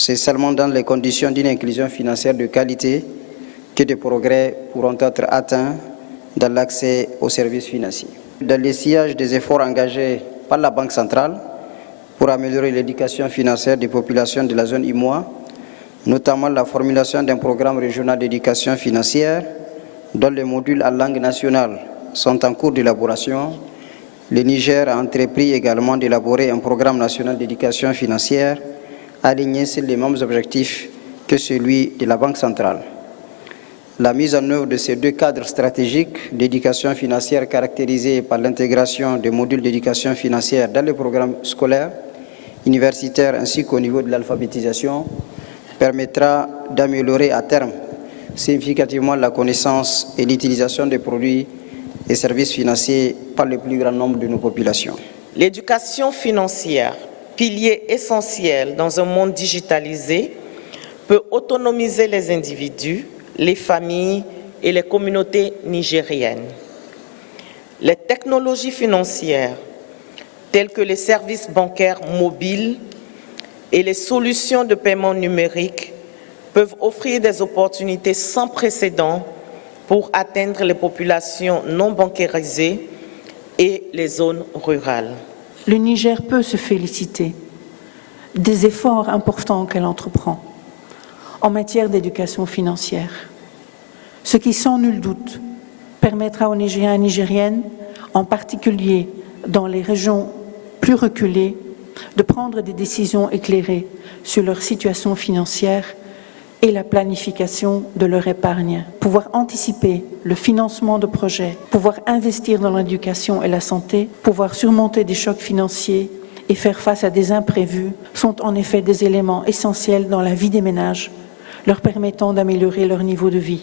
C'est seulement dans les conditions d'une inclusion financière de qualité que des progrès pourront être atteints dans l'accès aux services financiers. Dans le sillage des efforts engagés par la Banque centrale pour améliorer l'éducation financière des populations de la zone IMOA, notamment la formulation d'un programme régional d'éducation financière dont les modules en langue nationale sont en cours d'élaboration, le Niger a entrepris également d'élaborer un programme national d'éducation financière aligné sur les mêmes objectifs que celui de la Banque centrale. La mise en œuvre de ces deux cadres stratégiques d'éducation financière caractérisés par l'intégration des modules d'éducation financière dans les programmes scolaires, universitaires ainsi qu'au niveau de l'alphabétisation permettra d'améliorer à terme significativement la connaissance et l'utilisation des produits et services financiers par le plus grand nombre de nos populations. L'éducation financière, pilier essentiel dans un monde digitalisé, peut autonomiser les individus, les familles et les communautés nigériennes. Les technologies financières, telles que les services bancaires mobiles et les solutions de paiement numérique, peuvent offrir des opportunités sans précédent pour atteindre les populations non bancarisées et les zones rurales. Le Niger peut se féliciter des efforts importants qu'elle entreprend en matière d'éducation financière, ce qui sans nul doute permettra aux Nigériens et Nigériennes, en particulier dans les régions plus reculées, de prendre des décisions éclairées sur leur situation financière et la planification de leur épargne, pouvoir anticiper le financement de projets, pouvoir investir dans l'éducation et la santé, pouvoir surmonter des chocs financiers et faire face à des imprévus sont en effet des éléments essentiels dans la vie des ménages, leur permettant d'améliorer leur niveau de vie.